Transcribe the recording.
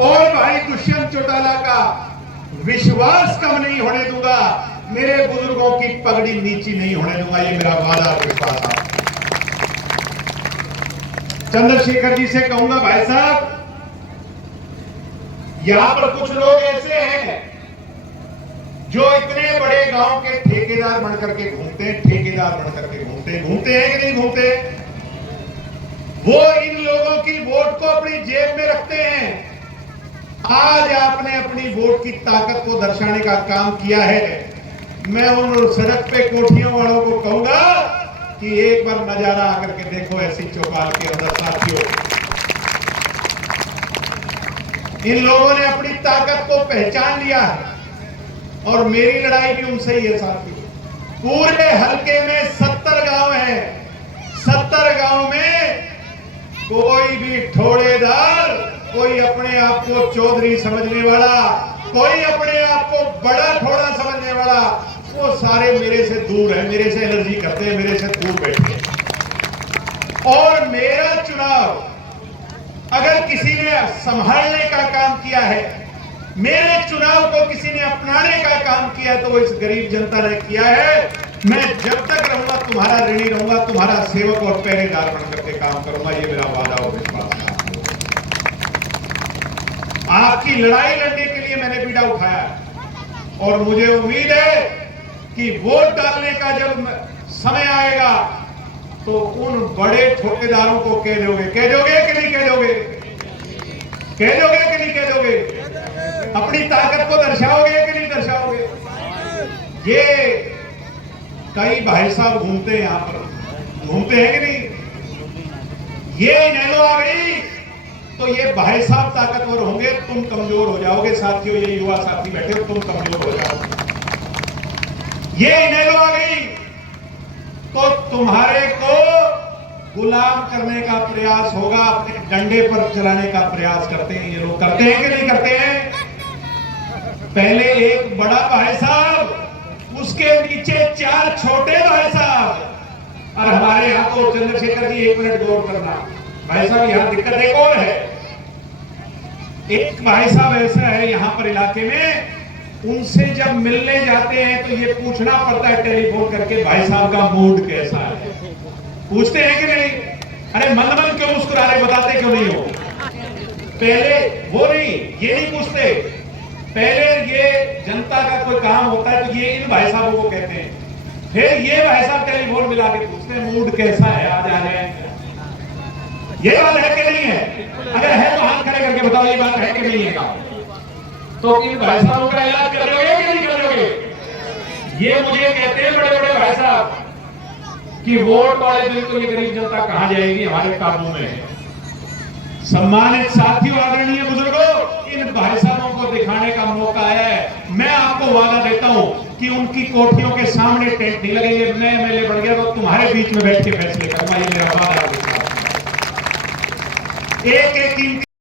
और भाई दुष्यंत चौटाला का विश्वास कम नहीं होने दूंगा, मेरे बुजुर्गों की पगड़ी नीची नहीं होने दूंगा, ये मेरा वादा और विश्वास है। चंद्रशेखर जी से कहूंगा, भाई साहब यहां पर कुछ लोग ऐसे हैं जो इतने बड़े गांव के ठेकेदार बनकर के घूमते हैं, ठेकेदार बनकर के घूमते हैं कि नहीं घूमते? वो इन लोगों की वोट को अपनी जेब में रखते हैं। आज आपने अपनी वोट की ताकत को दर्शाने का काम किया है। मैं उन सड़क पे कोठियों वालों को कहूंगा कि एक बार नजारा आकर के देखो ऐसी चौपाल के अंदर। साथियों, इन लोगों ने अपनी ताकत को पहचान लिया है और मेरी लड़ाई भी उनसे ही है। साथियों, पूरे हलके में 70 गांव हैं। 70 गांव में कोई भी ठोड़ेदार, कोई अपने आप को चौधरी समझने वाला, कोई अपने आप को बड़ा ठोड़ा समझने वाला, वो सारे मेरे से दूर है, मेरे से एलर्जी करते हैं, मेरे से दूर बैठे हैं। और मेरा चुनाव अगर किसी ने संभालने का काम किया है, मेरे चुनाव को किसी ने अपनाने का काम किया है, तो वो इस गरीब जनता ने किया है। मैं जब तक रहूंगा तुम्हारा ऋणी रहूंगा, तुम्हारा सेवक और पहरेदार बनकर के काम करूंगा, ये मेरा वादा और विश्वास है। आपकी लड़ाई लड़ने के लिए मैंने बीड़ा उठाया और मुझे उम्मीद है कि वोट डालने का जब समय आएगा तो उन बड़े ठेकेदारों को कह दोगे कि नहीं कह दोगे? कह दोगे कि नहीं कह दोगे? अपनी ताकत को दर्शाओगे कि नहीं दर्शाओगे? ये कई भाई साहब घूमते हैं, यहां पर घूमते हैं कि नहीं? ये इनेलो आ गई तो ये भाई साहब ताकतवर होंगे, तुम कमजोर हो जाओगे। साथियों, ये युवा साथी बैठे हो, तुम कमजोर हो जाओगे। ये इनेलो आ गई तो तुम्हारे को गुलाम करने का प्रयास होगा, अपने डंडे पर चलाने का प्रयास करते हैं ये लोग। करते हैं कि नहीं करते हैं? पहले एक बड़ा भाई साहब, उसके नीचे 4 छोटे भाई साहब। और हमारे यहां तो चंद्रशेखर जी, 1 मिनट गौर करना भाई साहब, यहां दिक्कत एक और है। एक भाई साहब ऐसा है यहां पर इलाके में, उनसे जब मिलने जाते हैं तो ये पूछना पड़ता है टेलीफोन करके, भाई साहब का मूड कैसा है? पूछते हैं कि नहीं? अरे मन मन क्यों मुस्कुरा रहे, बताते क्यों नहीं हो? पहले वो नहीं, ये नहीं पूछते। पहले ये जनता का कोई काम होता है तो ये इन भाई साहबों को कहते हैं, फिर ये भाई साहब टेलीफोन मिला के पूछते हैं मूड कैसा है, आज आ जाए। ये बात है कि नहीं है? अगर है तो हाथ खड़े करके बताओ, ये बात है कि नहीं है? तो इन भाई साहबों का इलाज कर लोगे कि नहीं कर लोगे? ये मुझे कहते हैं बड़े बड़े भाई साहब कि वोट वाले दिन तो ये गरीब जनता कहां जाएगी, हमारे काबू में है। सम्मानित साथियों, आदरणीय बुजुर्गों, इन भाई साहबों को दिखाने का मौका आया है। मैं आपको वादा देता हूं कि उनकी कोठियों के सामने टेंट नहीं लगेंगे। मैं एमएलए बन गया तो तुम्हारे बीच में बैठ के फैसले करूंगा, ये मेरा वादा है। एक एक